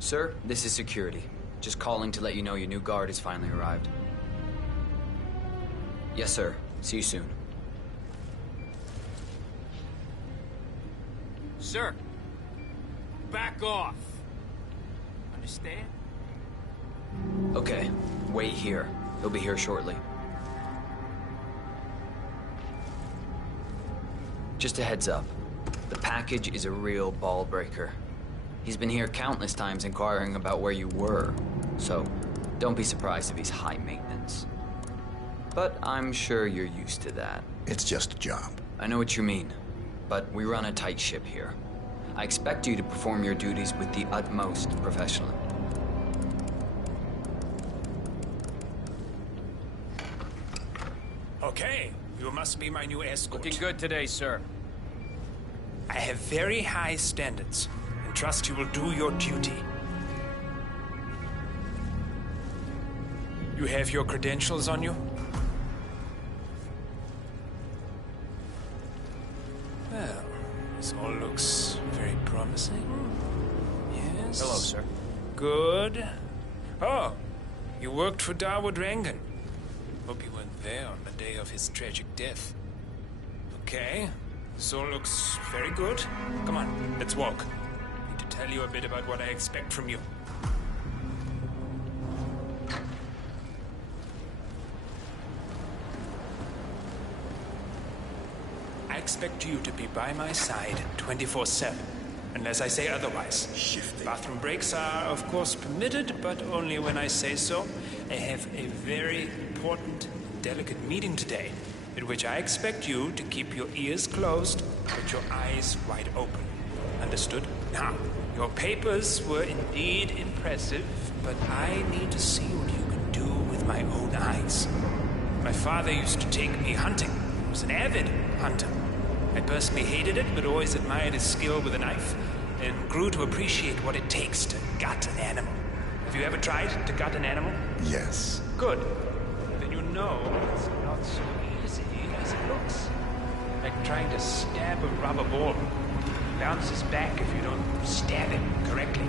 Sir, this is security. Just calling to let you know your new guard has finally arrived. Yes, sir. See you soon. Sir, back off. Understand? Okay, wait here. He'll be here shortly. Just a heads up. The package is a real ball breaker. He's been here countless times inquiring about where you were, so don't be surprised if he's high maintenance. But I'm sure you're used to that. It's just a job. I know what you mean, but we run a tight ship here. I expect you to perform your duties with the utmost professionalism. Okay, you must be my new escort. Looking good today, sir. I have very high standards, and trust you will do your duty. You have your credentials on you? Well, this all looks very promising. Yes. Hello, sir. Good. Oh, you worked for Dawood Rangan. Hope you weren't there on the day of his tragic death. Okay, this all looks very good. Come on, let's walk. I need to tell you a bit about what I expect from you. I expect you to be by my side 24/7, unless I say otherwise. Shifty. Bathroom breaks are, of course, permitted, but only when I say so. I have a very important, delicate meeting today, in which I expect you to keep your ears closed, but your eyes wide open. Understood? Now, your papers were indeed impressive, but I need to see what you can do with my own eyes. My father used to take me hunting. He was an avid hunter. I personally hated it, but always admired his skill with a knife, and grew to appreciate what it takes to gut an animal. Have you ever tried to gut an animal? Yes. Good. Then you know it's not so easy as it looks. Like trying to stab a rubber ball. It bounces back if you don't stab it correctly.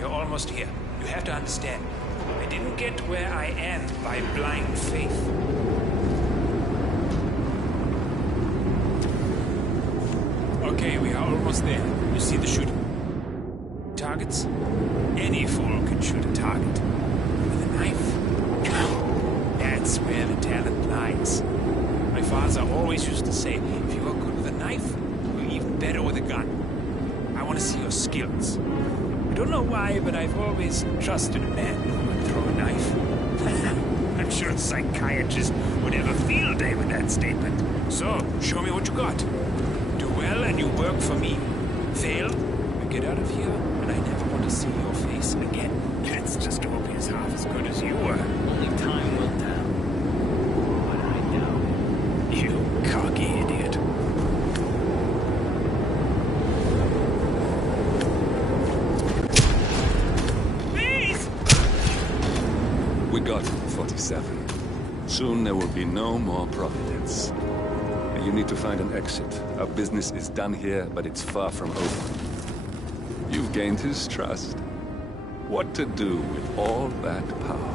You're almost here. You have to understand. I didn't get where I am by blind faith. Okay, we are almost there. You see the shooting targets? Any fool can shoot a target. With a knife? That's where the talent lies. My father always used to say, if you are good with a knife, you're even better with a gun. I want to see your skills. I don't know why, but I've always trusted a man who would throw a knife. I'm sure a psychiatrist would have a field day with that statement. So, show me what you got. Do well and you work for me. Fail, you get out of here, and I never want to see your face again. Let's just hope he's half as good as you were. Only time will tell. But I know. You cocky idiot. Please! We got him, 47. Soon there will be no more Providence. You need to find an exit. Our business is done here, but it's far from over. You've gained his trust. What to do with all that power?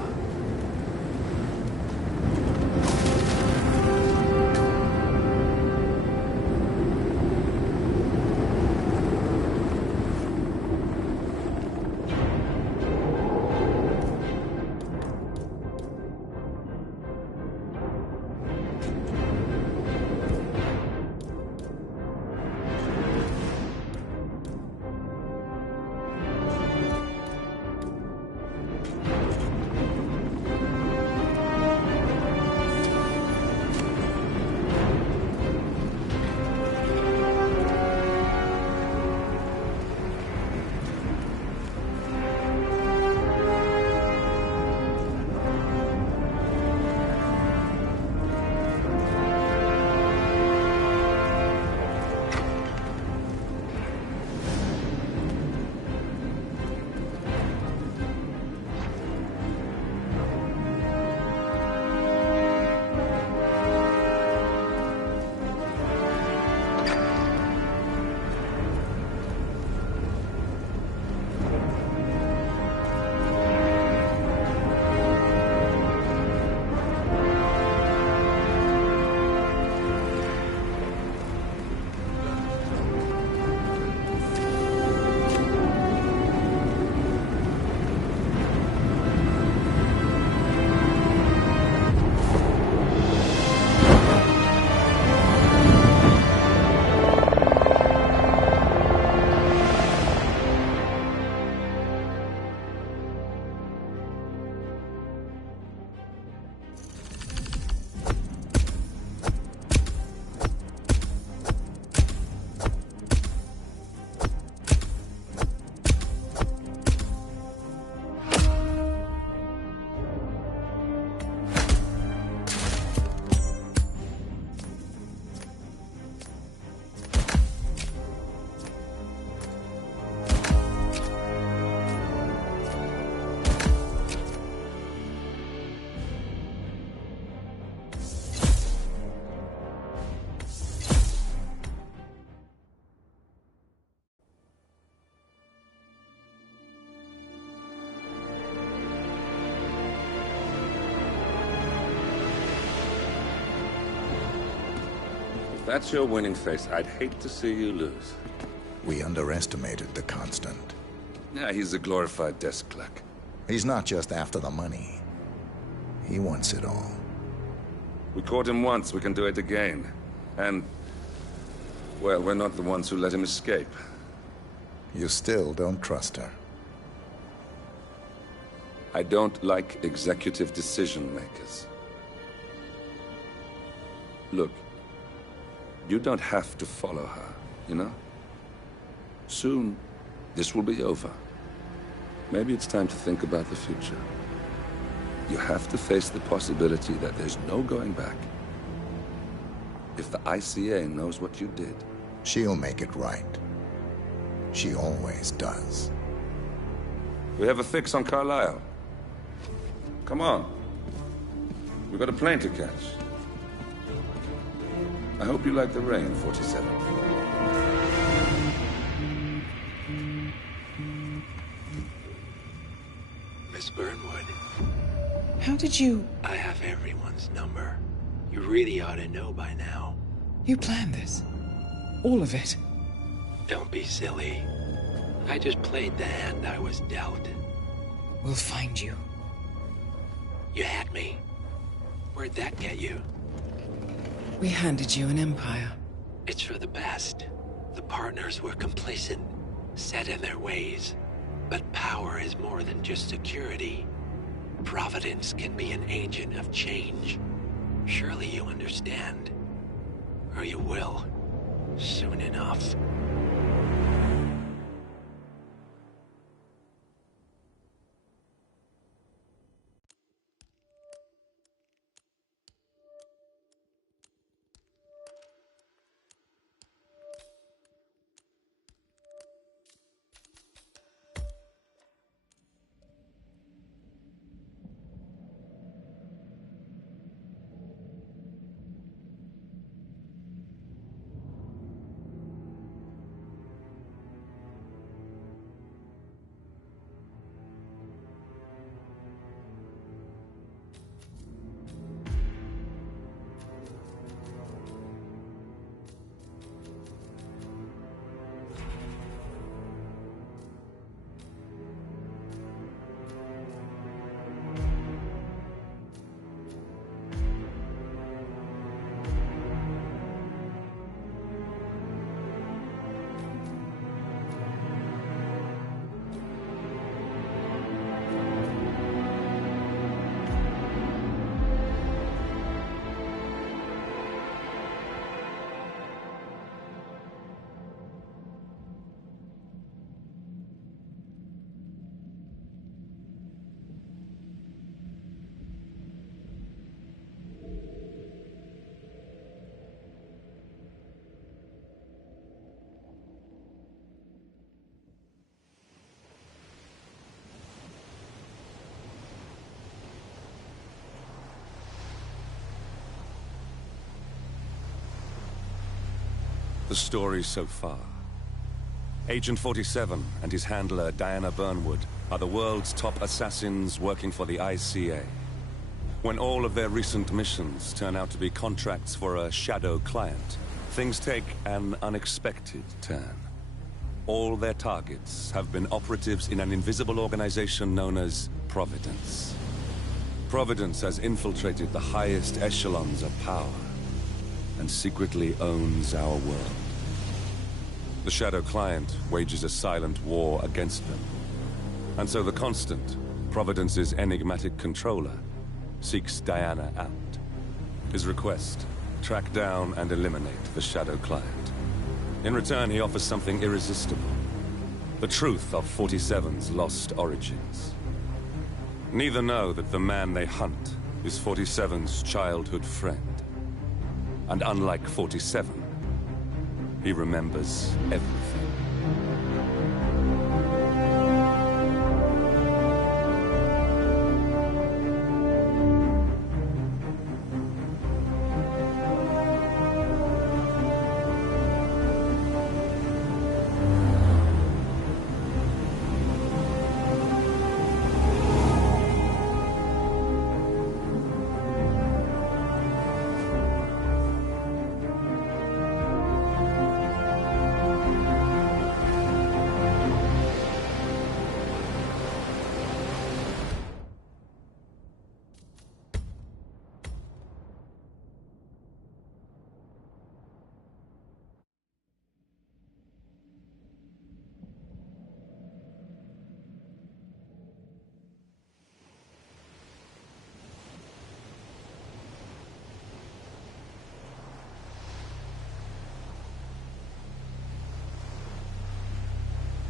that's your winning face, I'd hate to see you lose. We underestimated the Constant. Yeah, he's a glorified desk clerk. He's not just after the money. He wants it all. We caught him once, we can do it again. And, well, we're not the ones who let him escape. You still don't trust her. I don't like executive decision makers. Look, you don't have to follow her, you know? Soon, this will be over. Maybe it's time to think about the future. You have to face the possibility that there's no going back. If the ICA knows what you did... She'll make it right. She always does. We have a fix on Carlisle. Come on. We've got a plane to catch. I hope you like the rain, 47. Miss Burnwood, How did you... I have everyone's number. You really ought to know by now. You planned this? All of it? Don't be silly. I just played the hand I was dealt. We'll find you. You had me. Where'd that get you? We handed you an empire. It's for the best. The partners were complacent, set in their ways. But power is more than just security. Providence can be an agent of change. Surely you understand. Or you will. Soon enough. The story so far. Agent 47 and his handler Diana Burnwood are the world's top assassins working for the ICA. When all of their recent missions turn out to be contracts for a shadow client, things take an unexpected turn. All their targets have been operatives in an invisible organization known as Providence. Providence has infiltrated the highest echelons of power and secretly owns our world. The Shadow Client wages a silent war against them. And so the Constant, Providence's enigmatic controller, seeks Diana out. His request, track down and eliminate the Shadow Client. In return, he offers something irresistible. The truth of 47's lost origins. Neither know that the man they hunt is 47's childhood friend. And unlike 47, he remembers everything.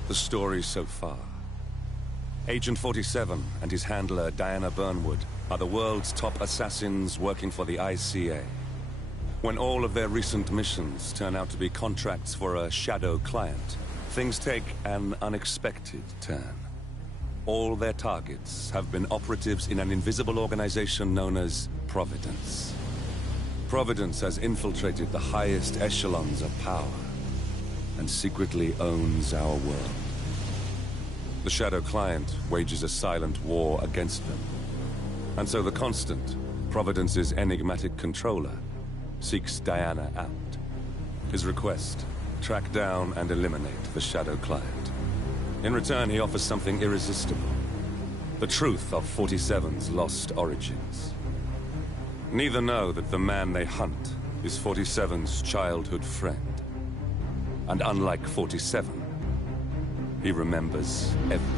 The story so far. Agent 47 and his handler Diana Burnwood are the world's top assassins working for the ICA. When all of their recent missions turn out to be contracts for a shadow client, things take an unexpected turn. All their targets have been operatives in an invisible organization known as Providence. Providence has infiltrated the highest echelons of power and secretly owns our world. The Shadow Client wages a silent war against them. And so the Constant, Providence's enigmatic controller, seeks Diana out. His request, track down and eliminate the Shadow Client. In return, he offers something irresistible. The truth of 47's lost origins. Neither know that the man they hunt is 47's childhood friend. And unlike 47, he remembers everything.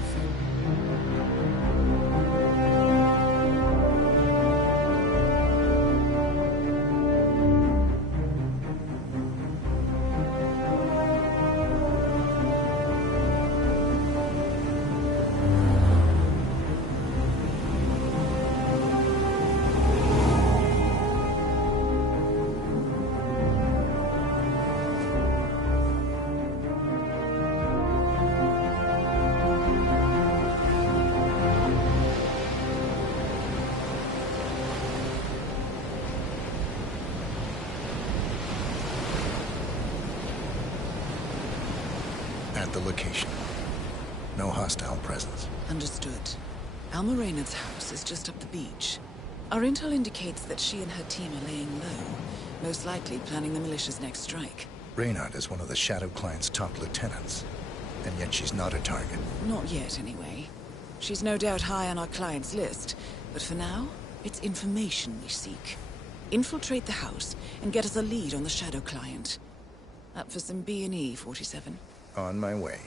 At the location. No hostile presence. Understood. Alma Reynard's house is just up the beach. Our intel indicates that she and her team are laying low, most likely planning the militia's next strike. Reynard is one of the Shadow Client's top lieutenants, and yet she's not a target. Not yet, anyway. She's no doubt high on our client's list, but for now, it's information we seek. Infiltrate the house and get us a lead on the Shadow Client. Up for some B&E, 47. On my way.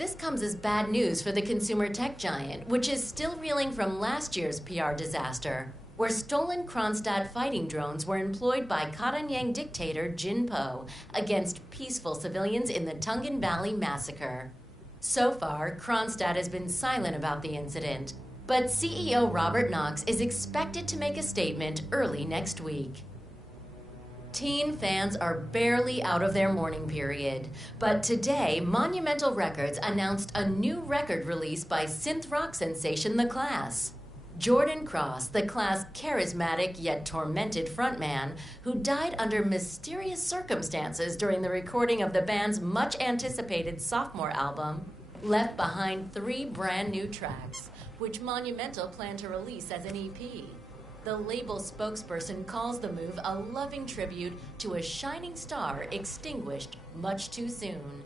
this comes as bad news for the consumer tech giant, which is still reeling from last year's PR disaster, where stolen Kronstadt fighting drones were employed by Karanyang dictator Jin Po against peaceful civilians in the Tungan Valley massacre. So far, Kronstadt has been silent about the incident, but CEO Robert Knox is expected to make a statement early next week. Teen fans are barely out of their mourning period, but today, Monumental Records announced a new record release by synth rock sensation The Class. Jordan Cross, The Class' charismatic yet tormented frontman, who died under mysterious circumstances during the recording of the band's much-anticipated sophomore album, left behind 3 brand new tracks, which Monumental plan to release as an EP. The label spokesperson calls the move a loving tribute to a shining star extinguished much too soon.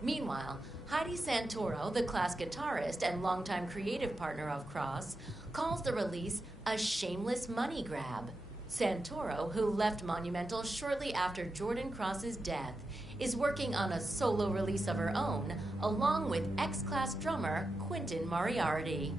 Meanwhile, Heidi Santoro, The Class guitarist and longtime creative partner of Cross, calls the release a shameless money grab. Santoro, who left Monumental shortly after Jordan Cross's death, is working on a solo release of her own, along with ex-Class drummer Quentin Moriarty.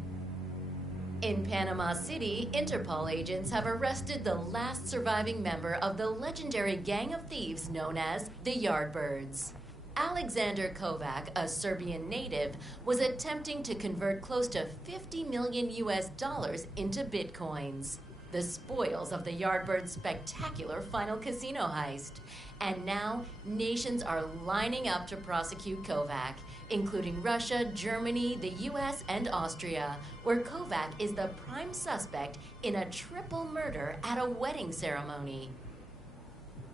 In Panama City, Interpol agents have arrested the last surviving member of the legendary gang of thieves known as the Yardbirds. Alexander Kovac, a Serbian native, was attempting to convert close to $50 million into bitcoins, the spoils of the Yardbirds' spectacular final casino heist. And now, nations are lining up to prosecute Kovac, including Russia, Germany, the US, and Austria, where Kovac is the prime suspect in a triple murder at a wedding ceremony.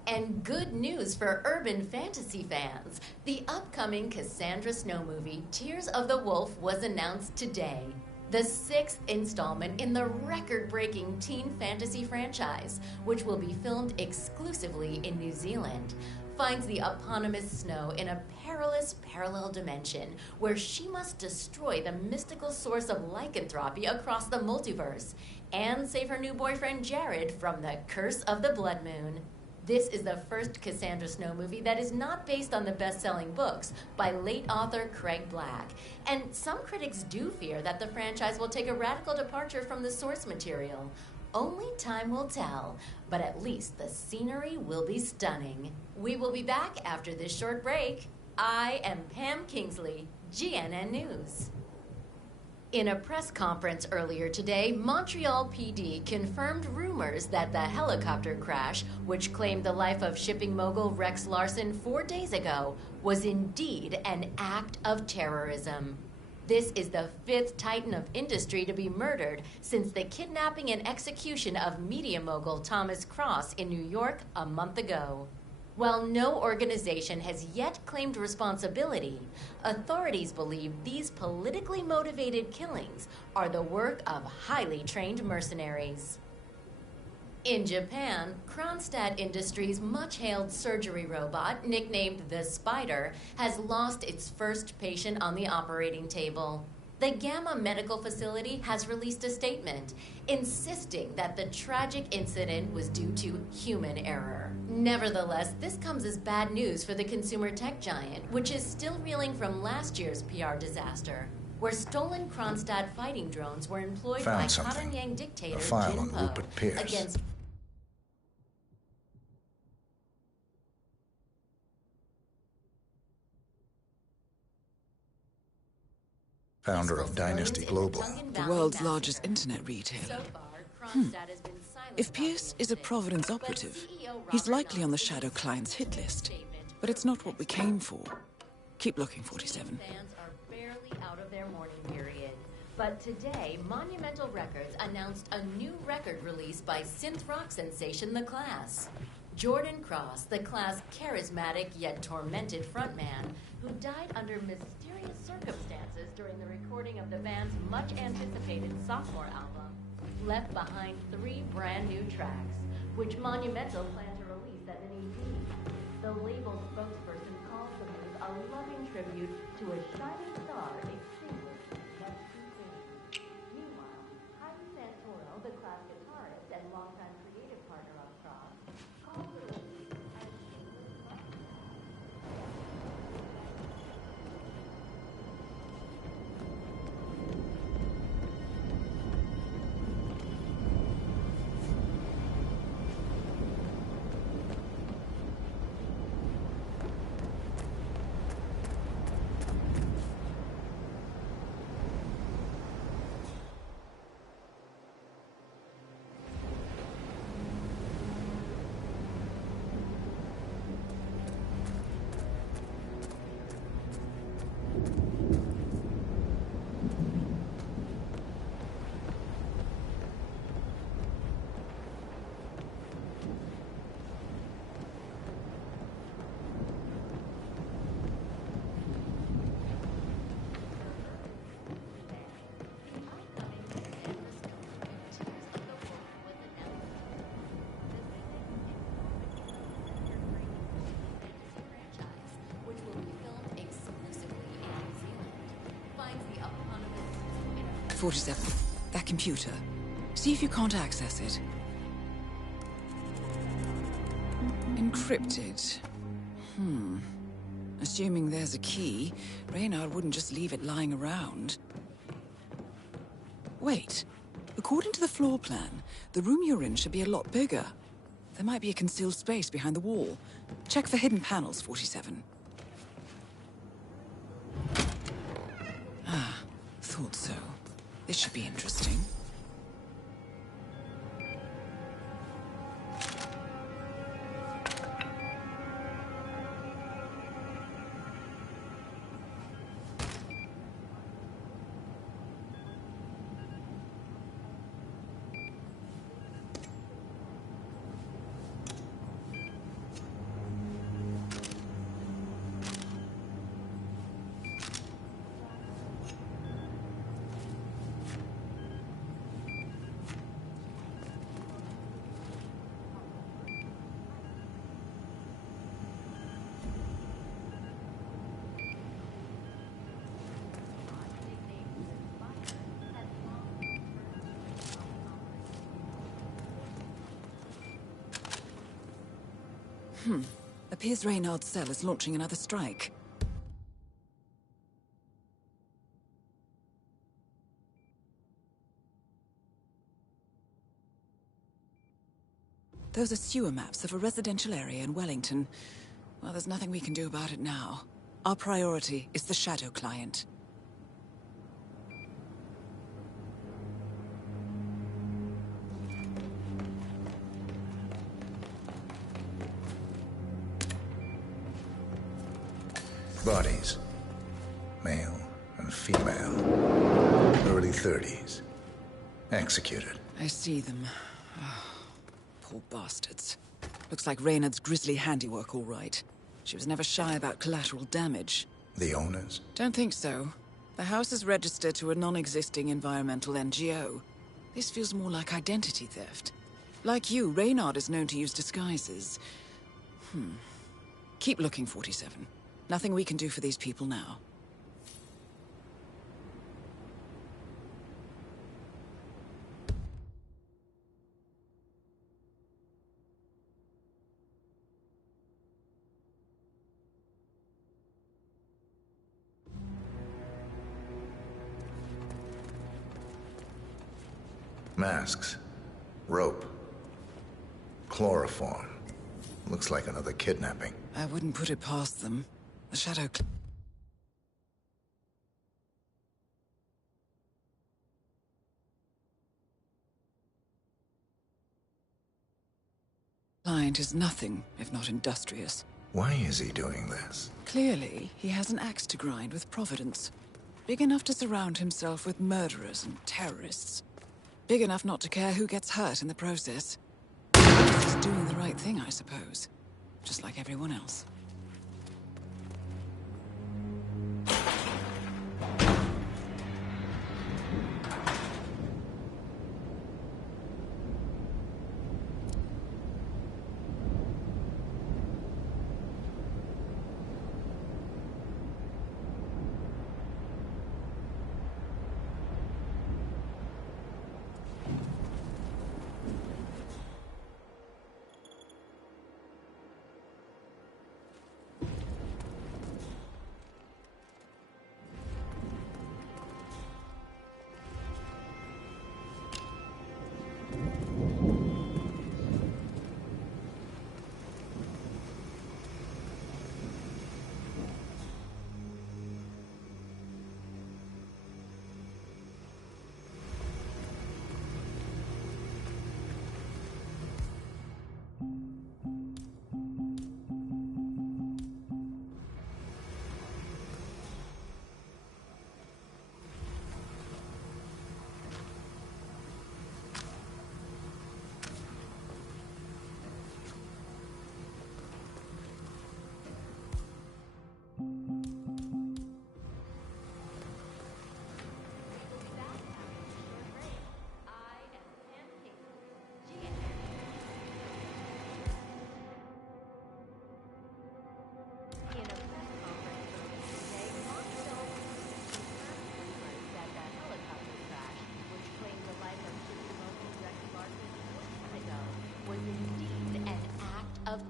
And good news for urban fantasy fans. The upcoming Cassandra Snow movie, Tears of the Wolf, was announced today. The 6th installment in the record-breaking teen fantasy franchise, which will be filmed exclusively in New Zealand, finds the eponymous Snow in a perilous parallel dimension where she must destroy the mystical source of lycanthropy across the multiverse and save her new boyfriend Jared from the curse of the Blood Moon. This is the first Cassandra Snow movie that is not based on the best-selling books by late author Craig Black, and some critics do fear that the franchise will take a radical departure from the source material. Only time will tell, but at least the scenery will be stunning. We will be back after this short break. I am Pam Kingsley, GNN News. In a press conference earlier today, Montreal PD confirmed rumors that the helicopter crash, which claimed the life of shipping mogul Rex Larson 4 days ago, was indeed an act of terrorism. This is the 5th titan of industry to be murdered since the kidnapping and execution of media mogul Thomas Cross in New York a month ago. While no organization has yet claimed responsibility, authorities believe these politically motivated killings are the work of highly trained mercenaries. In Japan, Kronstadt Industries' much-hailed surgery robot, nicknamed the Spider, has lost its first patient on the operating table. The Gamma Medical Facility has released a statement insisting that the tragic incident was due to human error. Nevertheless, this comes as bad news for the consumer tech giant, which is still reeling from last year's PR disaster, where stolen Kronstadt fighting drones were employed by Karanyang dictator Jin Po against founder of Dynasty Global. The world's largest internet retailer. If Pierce is a Providence operative, he's likely on the Shadow client's hit list. But it's not what we came for. Keep looking, 47. Fans are barely out of their mourning period. But today, Monumental Records announced a new record release by synth rock sensation The Class. Jordan Cross, The Class' charismatic yet tormented frontman, who died under mysterious circumstances during the recording of the band's much-anticipated sophomore album, left behind 3 brand new tracks, which Monumental plan to release as an EP. The label spokesperson calls the move a loving tribute to a shining star extinguished much too soon. Meanwhile, Heidi Santoro, The Class guitarist and longtime creative partner of Cross, calls the release as shameless money grab. 47. That computer. See if you can't access it. Encrypted. Assuming there's a key, Reynard wouldn't just leave it lying around. Wait. According to the floor plan, the room you're in should be a lot bigger. There might be a concealed space behind the wall. Check for hidden panels, 47. Ah, thought so. This should be interesting. Appears Reynard's cell is launching another strike. Those are sewer maps of a residential area in Wellington. Well, there's nothing we can do about it now. Our priority is the Shadow Client. Bodies. Male and female. Early 30s. Executed. I see them. Oh, poor bastards. Looks like Reynard's grisly handiwork, all right. She was never shy about collateral damage. The owners? Don't think so. The house is registered to a non-existing environmental NGO. This feels more like identity theft. Like you, Reynard is known to use disguises. Keep looking, 47. Nothing we can do for these people now. Masks. Rope. Chloroform. Looks like another kidnapping. I wouldn't put it past them. The Shadow Client is nothing if not industrious. Why is he doing this? Clearly, he has an axe to grind with Providence. Big enough to surround himself with murderers and terrorists. Big enough not to care who gets hurt in the process. He's doing the right thing, I suppose. Just like everyone else.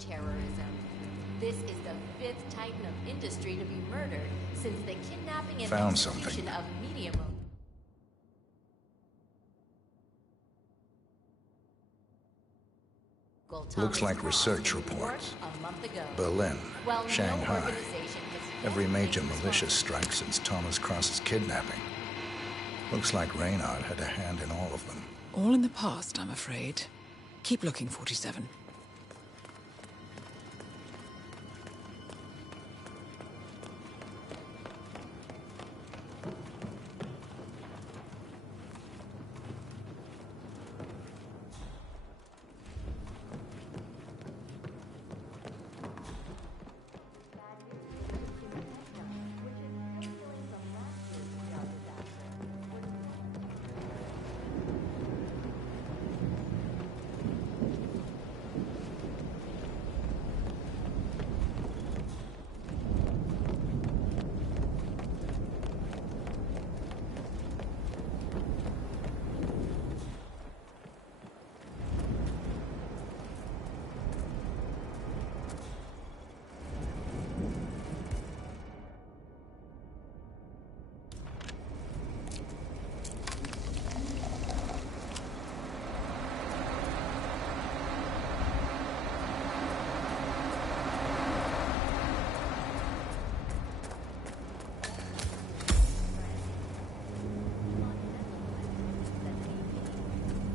terrorism. This is the fifth titan of industry to be murdered since the kidnapping and Found execution something. of media Looks like research reports. a month ago. Berlin, While no Shanghai. organization has Every major yet been militia responsible. strike since Thomas Cross's kidnapping. Looks like Reynard had a hand in all of them. All in the past, I'm afraid. Keep looking, 47.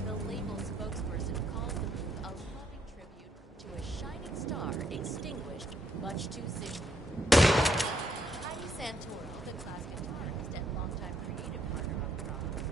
The label spokesperson calls the move a loving tribute to a shining star extinguished much too soon. Heidi Santoro, the class guitarist and longtime creative partner of Cross.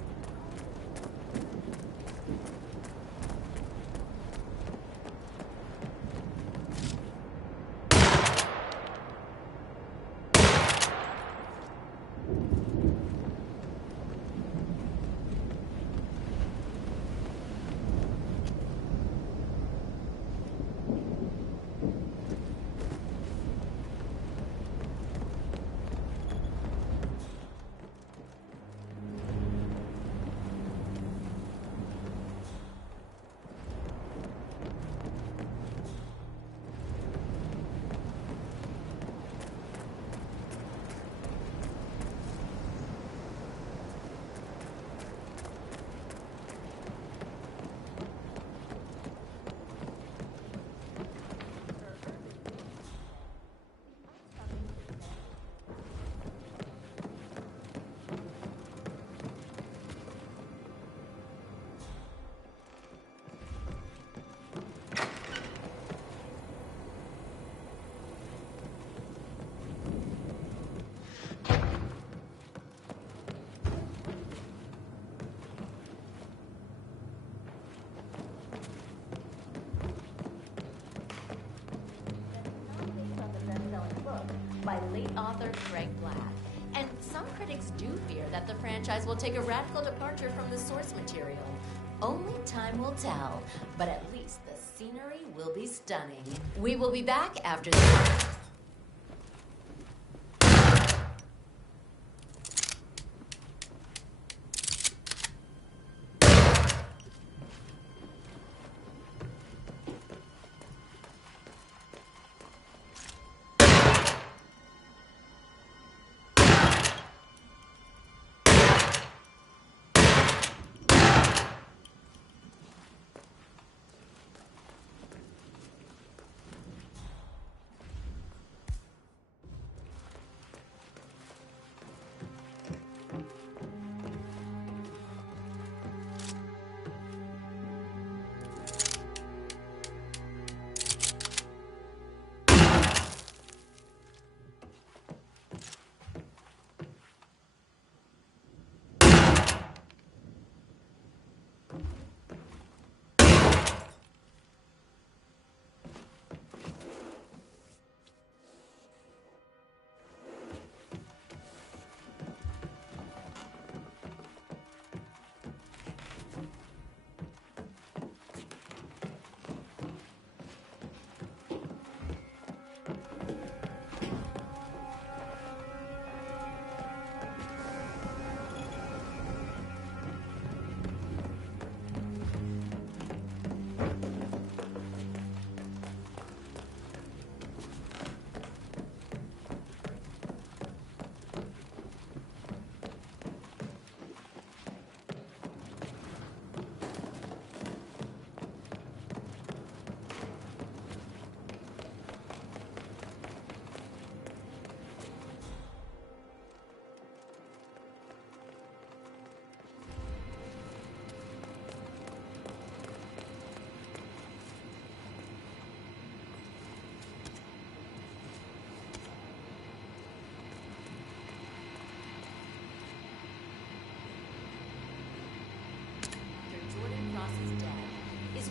By late author Craig Black. And some critics do fear that the franchise will take a radical departure from the source material. Only time will tell, but at least the scenery will be stunning. We will be back after this.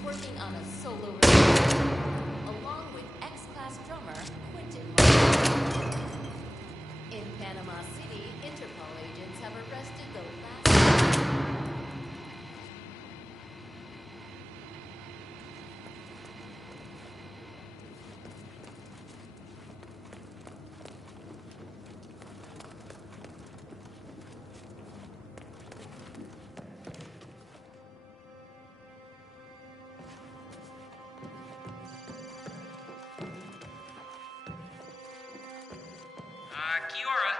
working on a solo release, along with X-Class drummer Quentin Martin. In Panama City, Interpol agents have arrested the last... Kiora,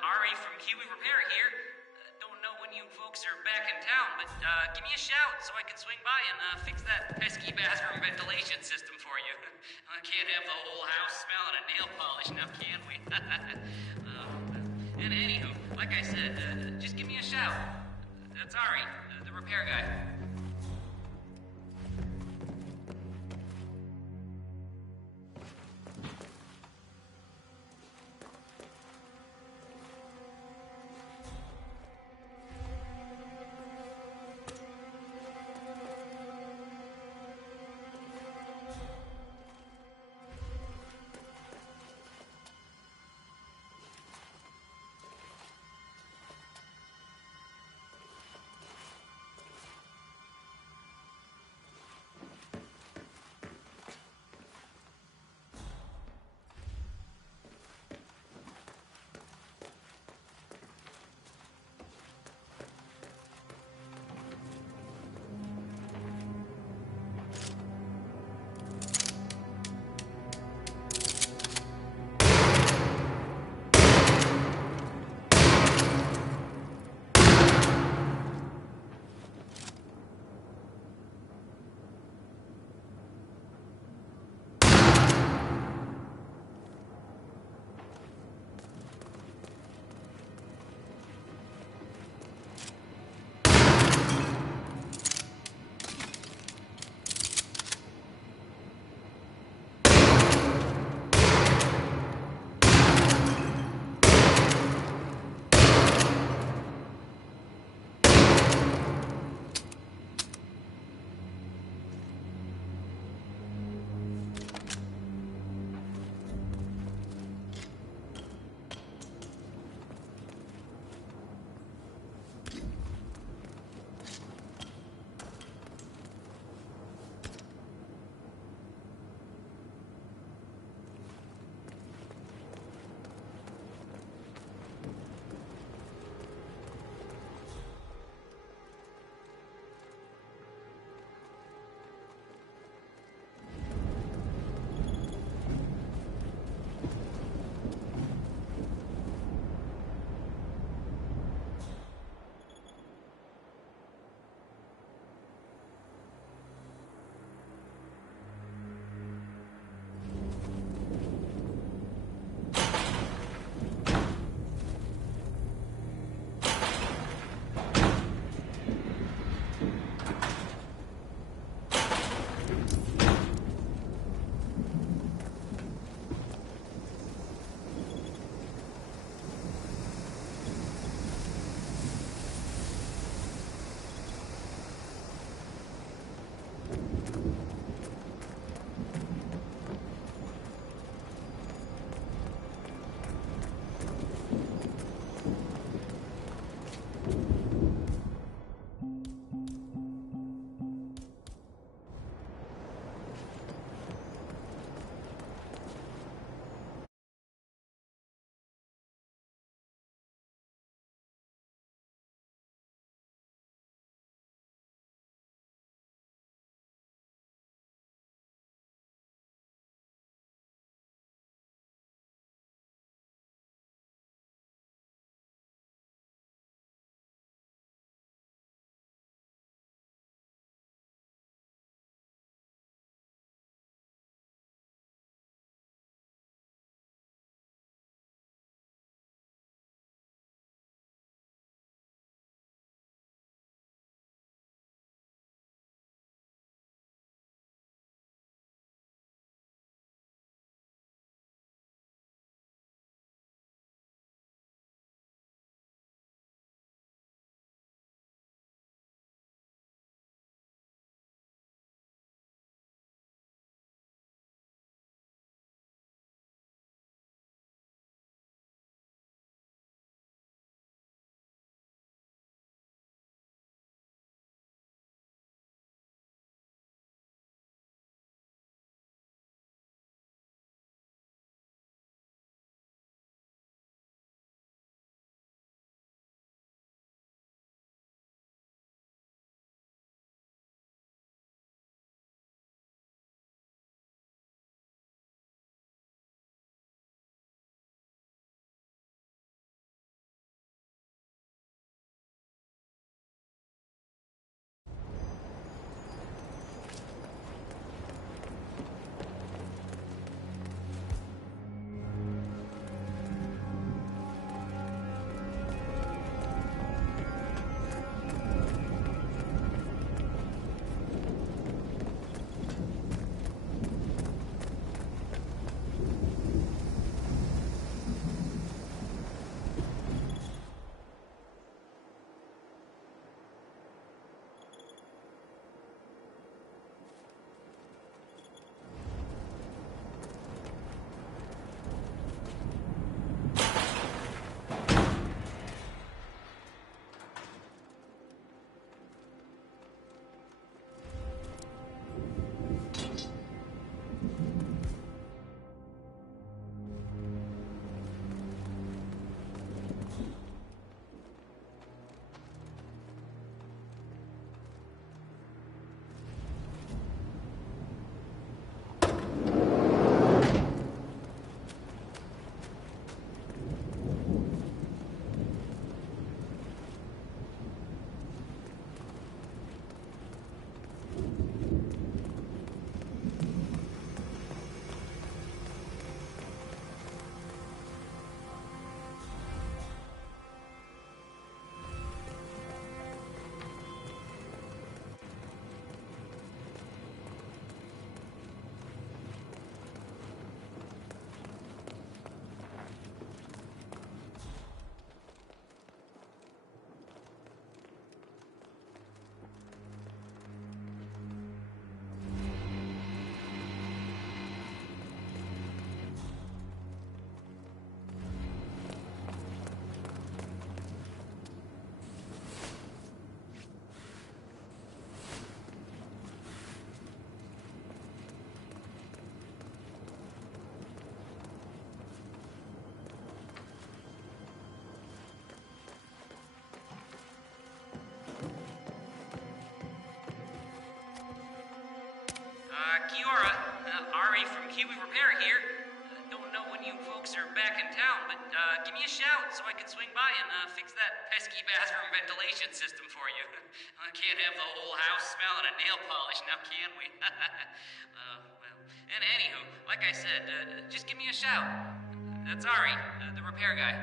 Ari from Kiwi Repair here. Don't know when you folks are back in town, but give me a shout so I can swing by and fix that pesky bathroom ventilation system for you. I can't have the whole house smelling of nail polish now, can we? And anywho, like I said, just give me a shout. That's Ari, the repair guy. by and fix that pesky bathroom ventilation system for you. I can't have the whole house smelling of nail polish now, can we? Well, and anywho, like I said, just give me a shout. That's Ari, the repair guy.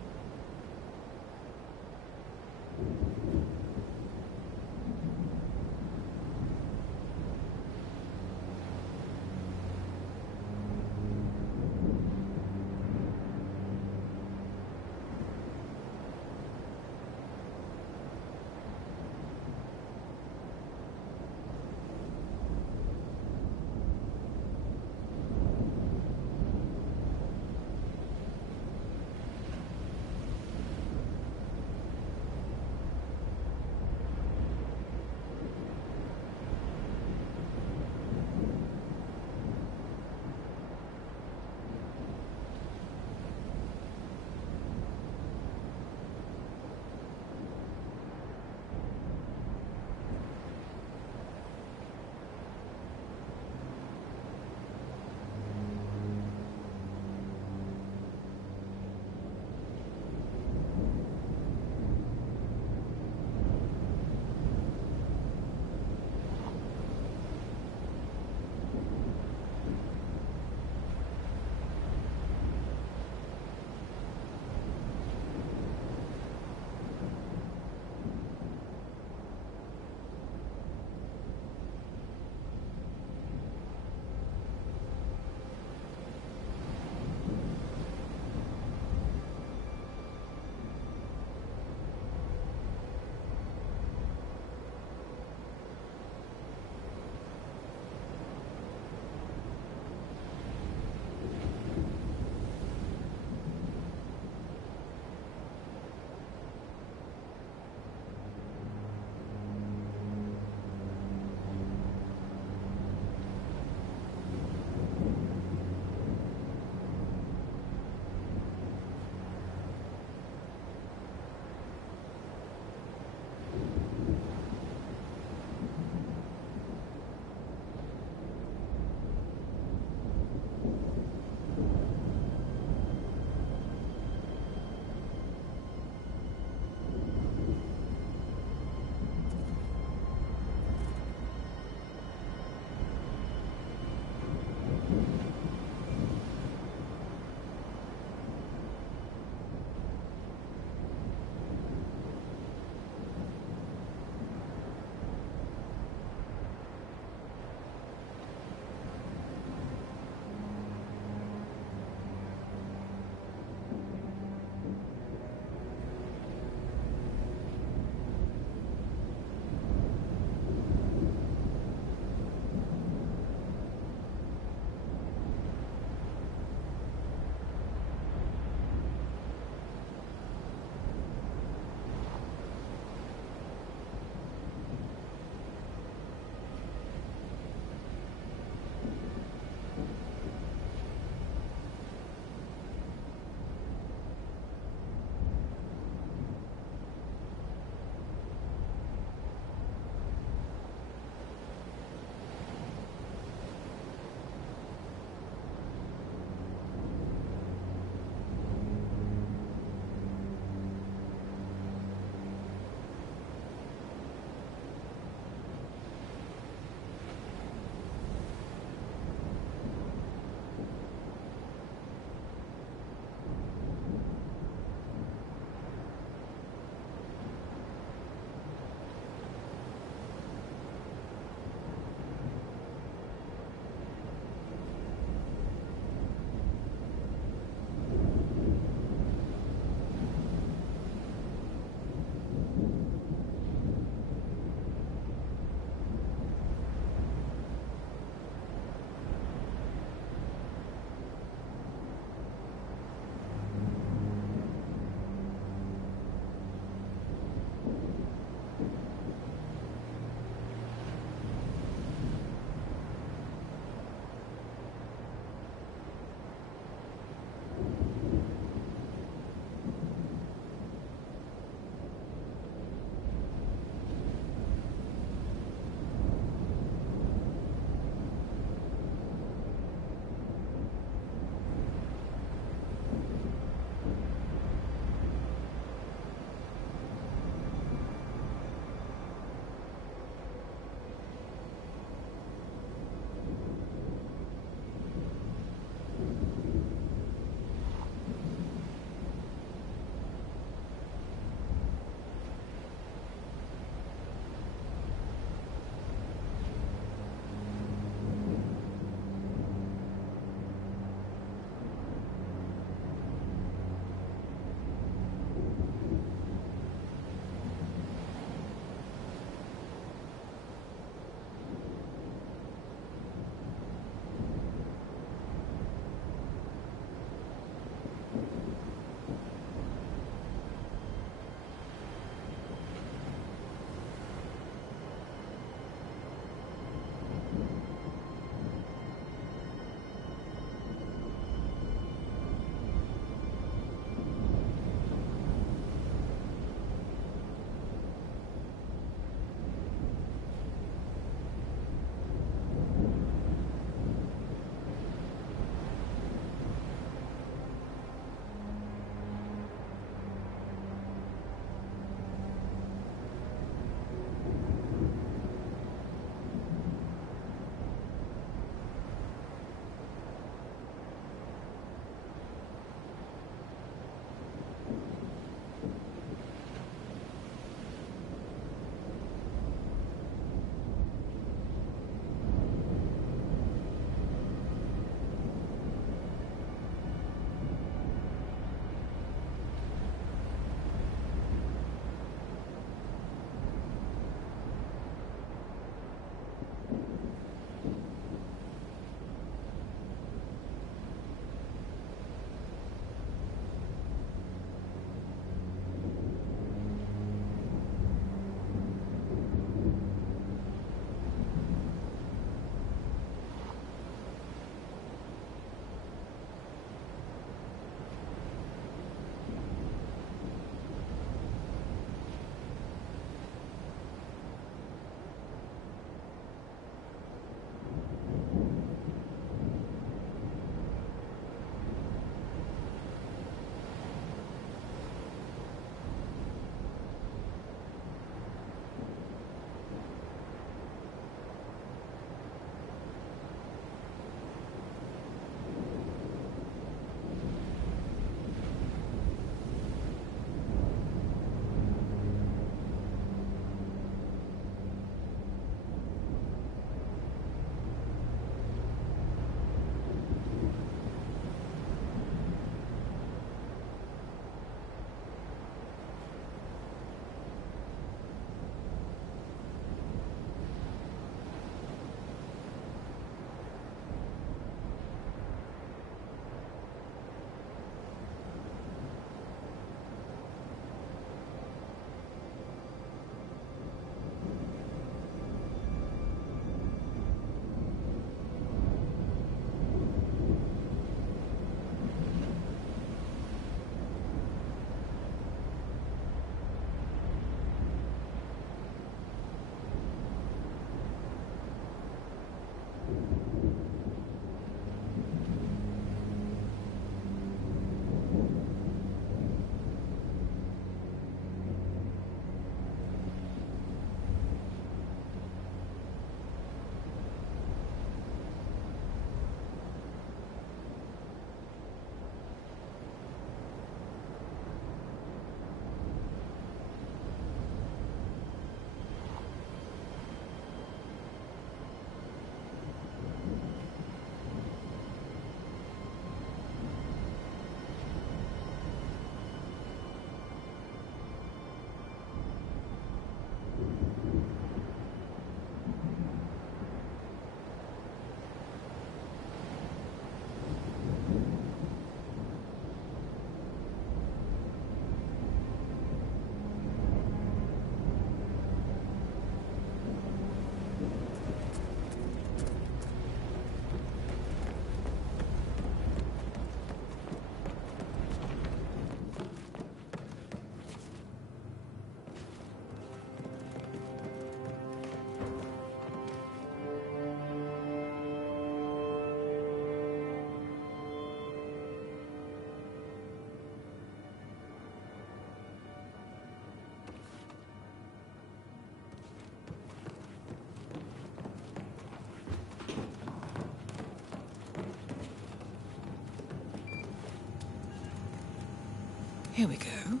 Here we go.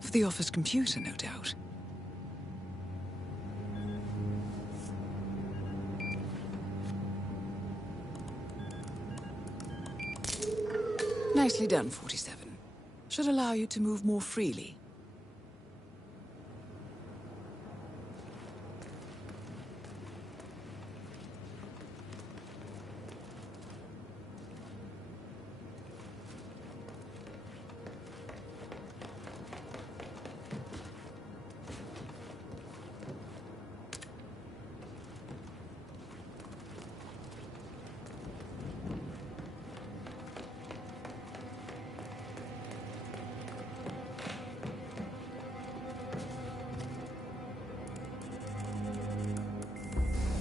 For the office computer, no doubt. Nicely done, 47. Should allow you to move more freely.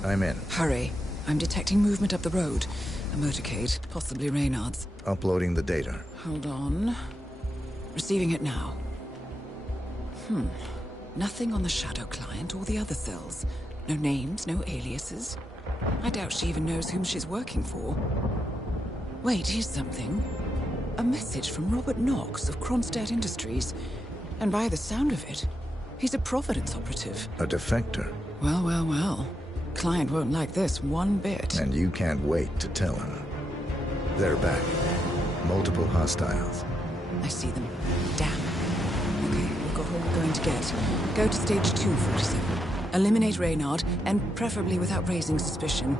I'm in. Hurry. I'm detecting movement up the road. A motorcade, possibly Reynard's. Uploading the data. Hold on. Receiving it now. Nothing on the Shadow client or the other cells. No names, no aliases. I doubt she even knows whom she's working for. Wait, here's something. A message from Robert Knox of Kronstadt Industries. And by the sound of it, he's a Providence operative. A defector. Well, well, well. Client won't like this one bit. And you can't wait to tell him. They're back. Multiple hostiles. I see them. Damn. Okay, we've got all we're going to get. Go to stage 2, 47. Eliminate Reynard, and preferably without raising suspicion.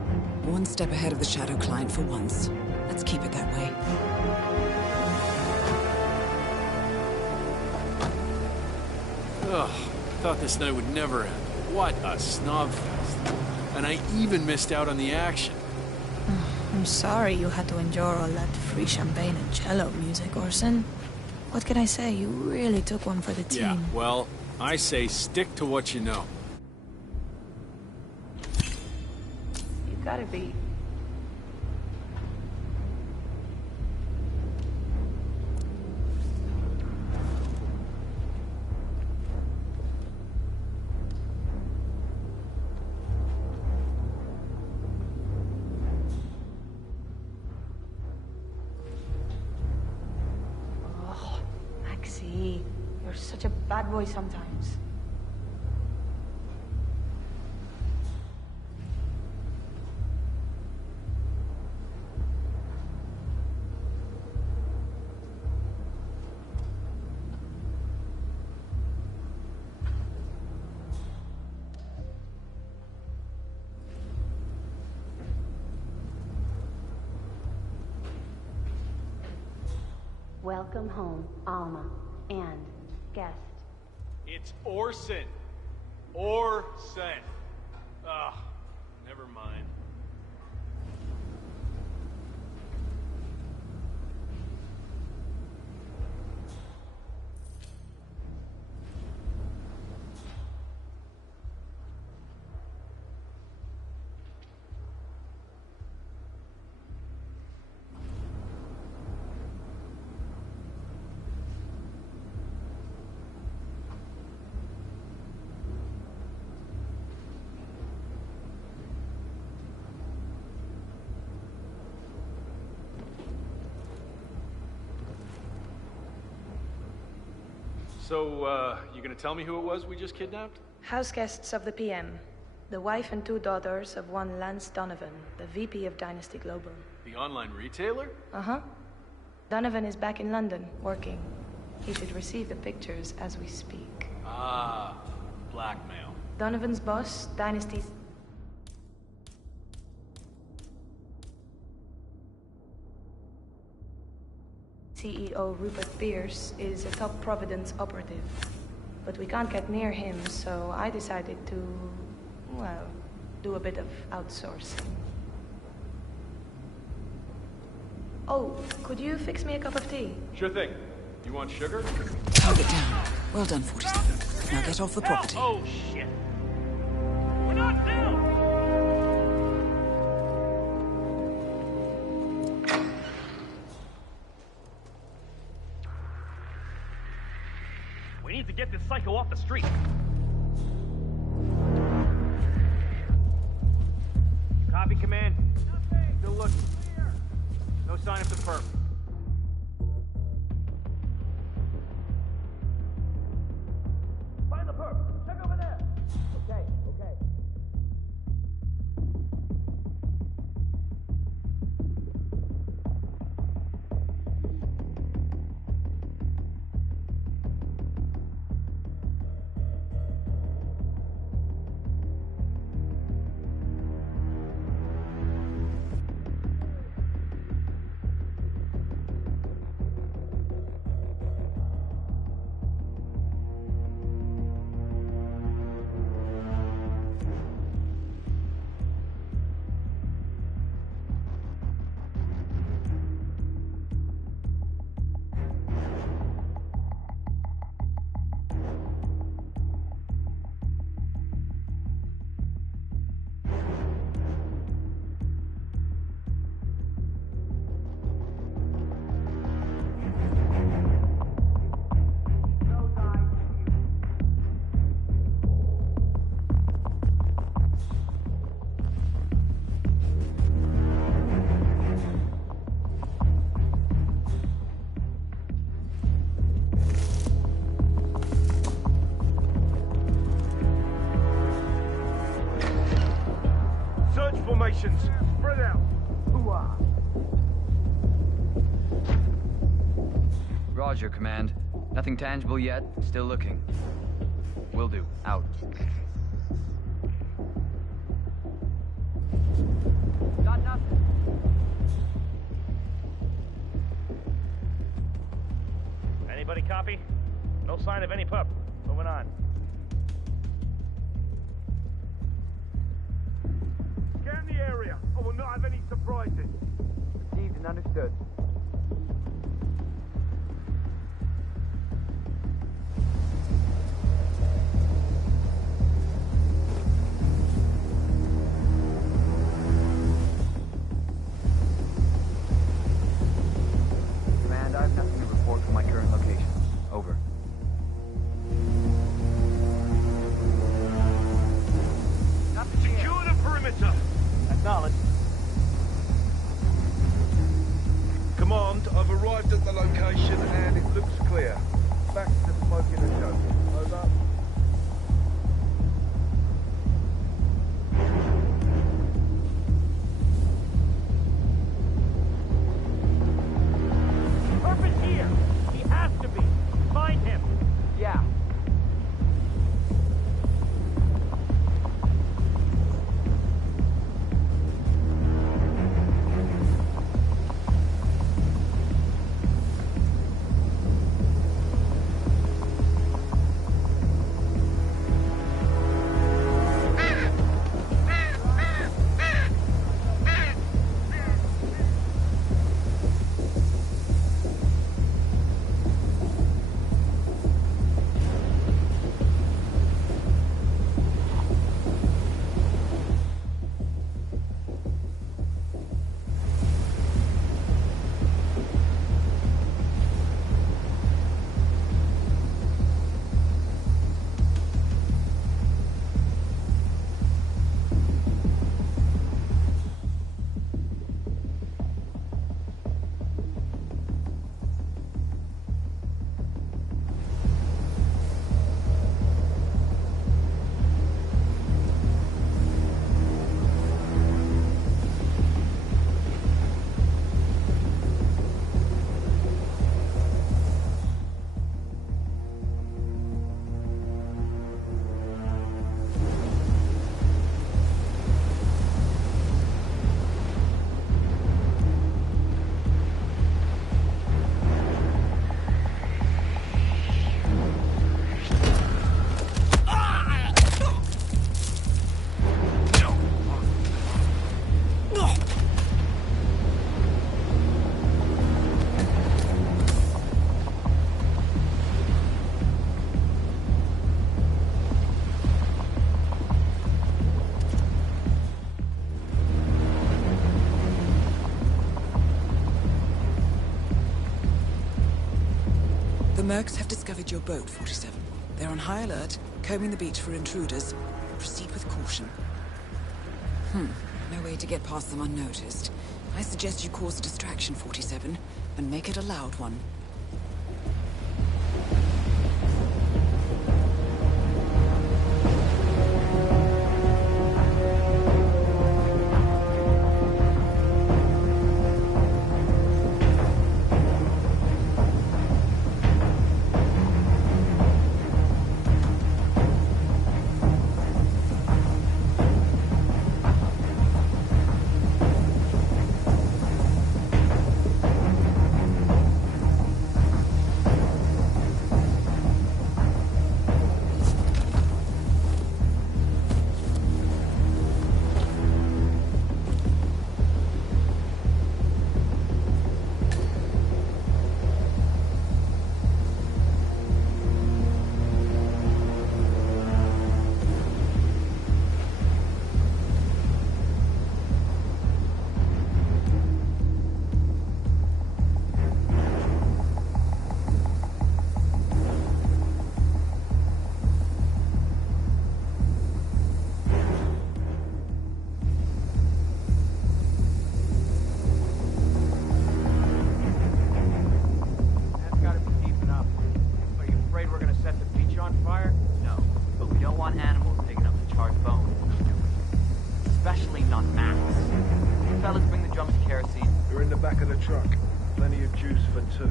One step ahead of the Shadow client for once. Let's keep it that way. Ugh, thought this night would never end. What a snobfest. And I even missed out on the action. I'm sorry you had to endure all that free champagne and cello music, Orson. What can I say? You really took one for the team. Yeah, well, I say stick to what you know. You gotta be. You're such a bad boy sometimes. Welcome home, Alma, and guest. It's Orson. Orson. Ugh, never mind. So, you gonna tell me who it was we just kidnapped? House guests of the PM. The wife and 2 daughters of one Lance Donovan, the VP of Dynasty Global. The online retailer? Uh-huh. Donovan is back in London, working. He should receive the pictures as we speak. Ah, blackmail. Donovan's boss, Dynasty's... CEO Rupert Pierce is a top Providence operative. But we can't get near him, so I decided to, well, do a bit of outsourcing. Oh, could you fix me a cup of tea? Sure thing. You want sugar? Target down. Well done, 47. Now get off the property. Oh, shit. We're not down! We need to get this psycho off the street. Copy, command. Still looking. No sign of the perp. Roger, Command. Nothing tangible yet. Still looking. Will do. Out. Got nothing. Anybody copy? No sign of any pup. Moving on. Scan the area. I will not have any surprises. Received and understood. Command, I have nothing to report from my current location. Over. Secure the perimeter. Acknowledged. Command, I've arrived at the location and it looks clear. Back to smoking and joking. Over. Purpose here. He has to be. Find him. Yeah. The Mercs have discovered your boat, 47. They're on high alert, combing the beach for intruders. Proceed with caution. No way to get past them unnoticed. I suggest you cause a distraction, 47, and make it a loud one. Back of the truck. Plenty of juice for two.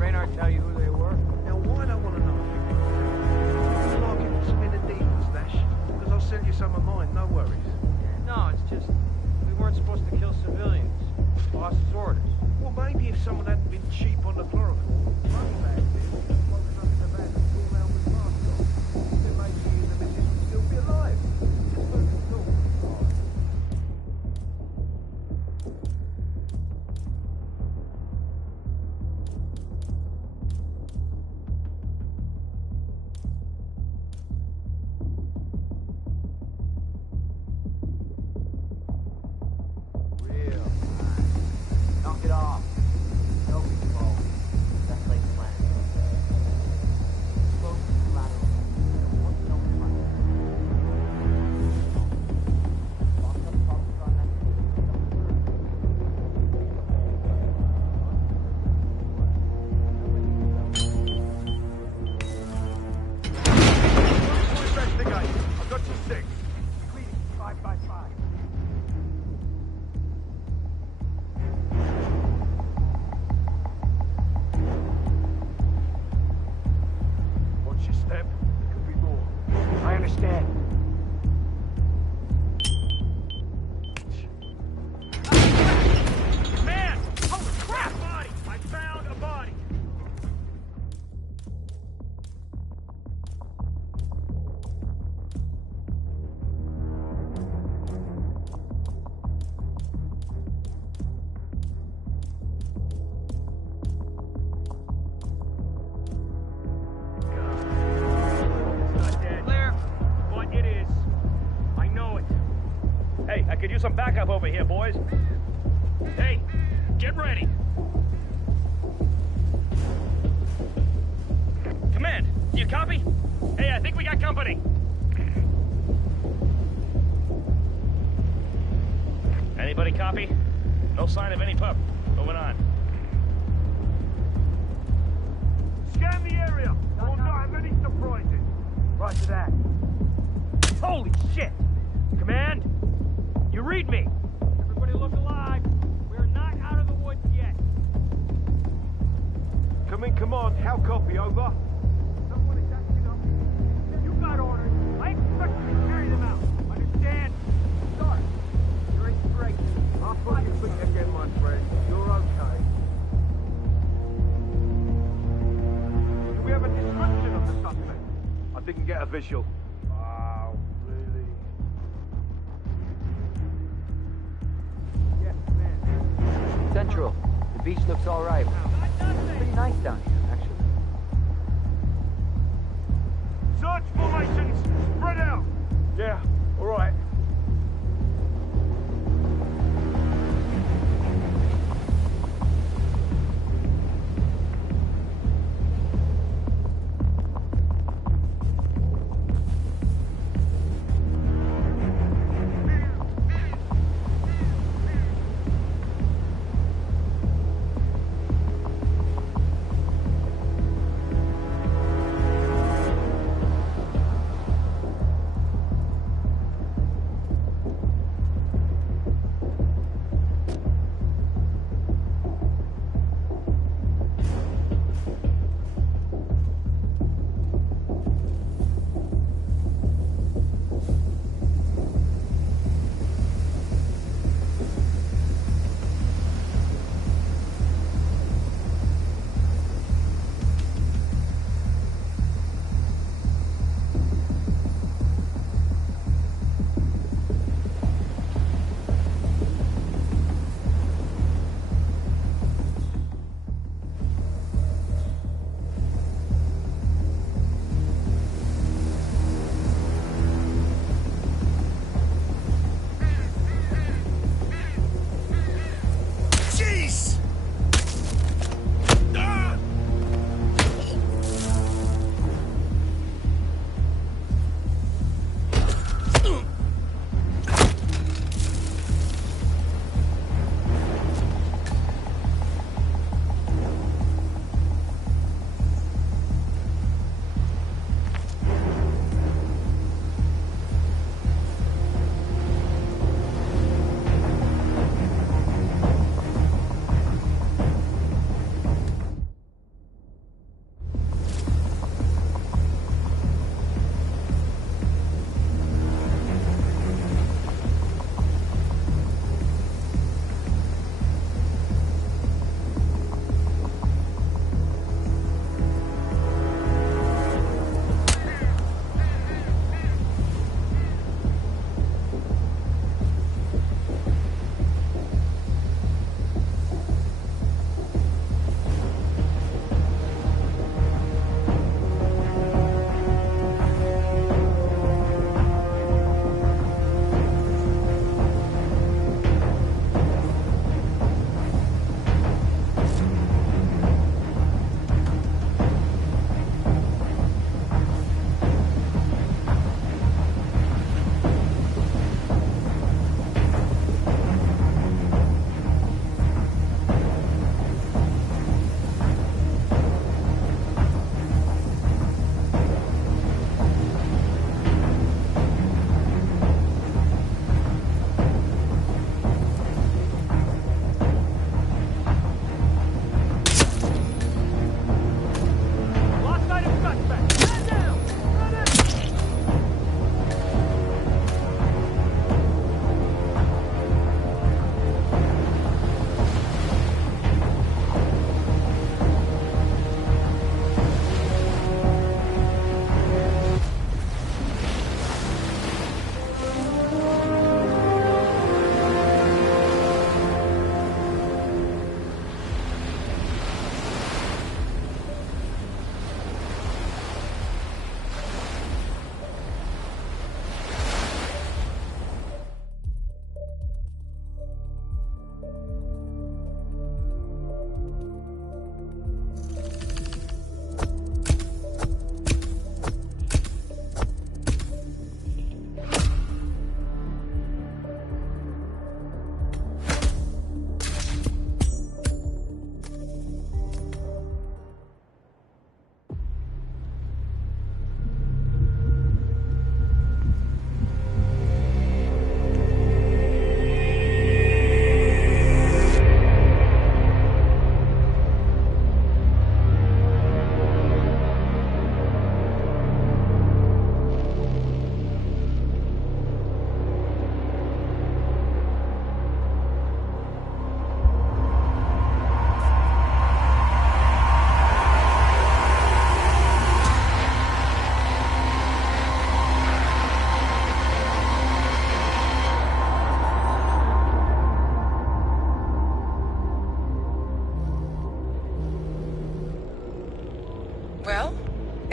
Reynard tell you who they were? Now, why do I want to know? Would you like it for some inner demons, Nash? Because I'll sell you some of mine, no worries. No, it's just we weren't supposed to kill civilians. Boss's orders. Well, maybe if someone hadn't been cheap on the chloroform, money back then, woken up in the van and gone round with masks on, then maybe you and the missus would still be alive. Just food and talk. Knock it off. No control. That's like plan. Slow, lateral. What's no plan? Lock up problems on that. Investigate. I've got you 6. Cleaning 5 by 5. Watch your step. There could be more. I understand. Man! Holy crap! Body! I found a body! It's not dead. Clear. But it is. I know it. Hey, I could use some backup over here, boys. Hey, get ready. Command, do you copy? Hey, I think we got company. Anybody copy? No sign of any pup. Moving on. Scan the area. We'll not have any surprises. Roger that. Holy shit! Command, you read me. Everybody look alive. We're not out of the woods yet. Come in, command. How copy? Over. Someone is acting up. You got orders. I expect you to carry them out. Understand? Start. You're in straight. I'll put your feet again, my friend. You're okay. Do we have a description of the suspect? I didn't get a visual. Oh, really? Yes, man. Central. The beach looks all right. Pretty nice down here, actually. Search formations. Spread out. Yeah, all right.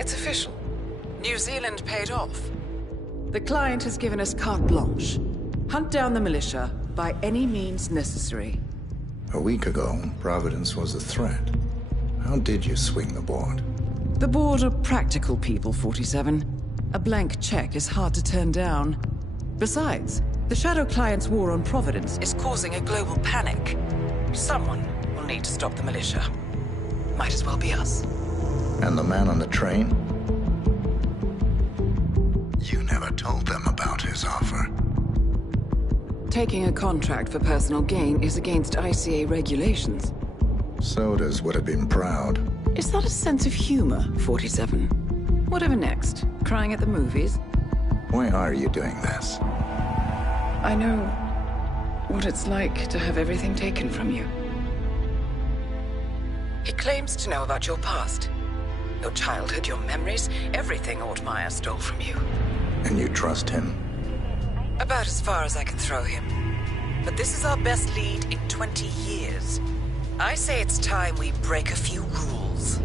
It's official. New Zealand paid off. The client has given us carte blanche. Hunt down the militia by any means necessary. A week ago, Providence was a threat. How did you swing the board? The board are practical people, 47. A blank check is hard to turn down. Besides, the Shadow Client's war on Providence is causing a global panic. Someone will need to stop the militia. Might as well be us. And the man on the train? You never told them about his offer. Taking a contract for personal gain is against ICA regulations. Sodas would have been proud. Is that a sense of humor, 47? Whatever next? Crying at the movies? Why are you doing this? I know what it's like to have everything taken from you. He claims to know about your past. Your childhood, your memories, everything Ortmeyer stole from you. And you trust him? About as far as I can throw him. But this is our best lead in 20 years. I say it's time we break a few rules.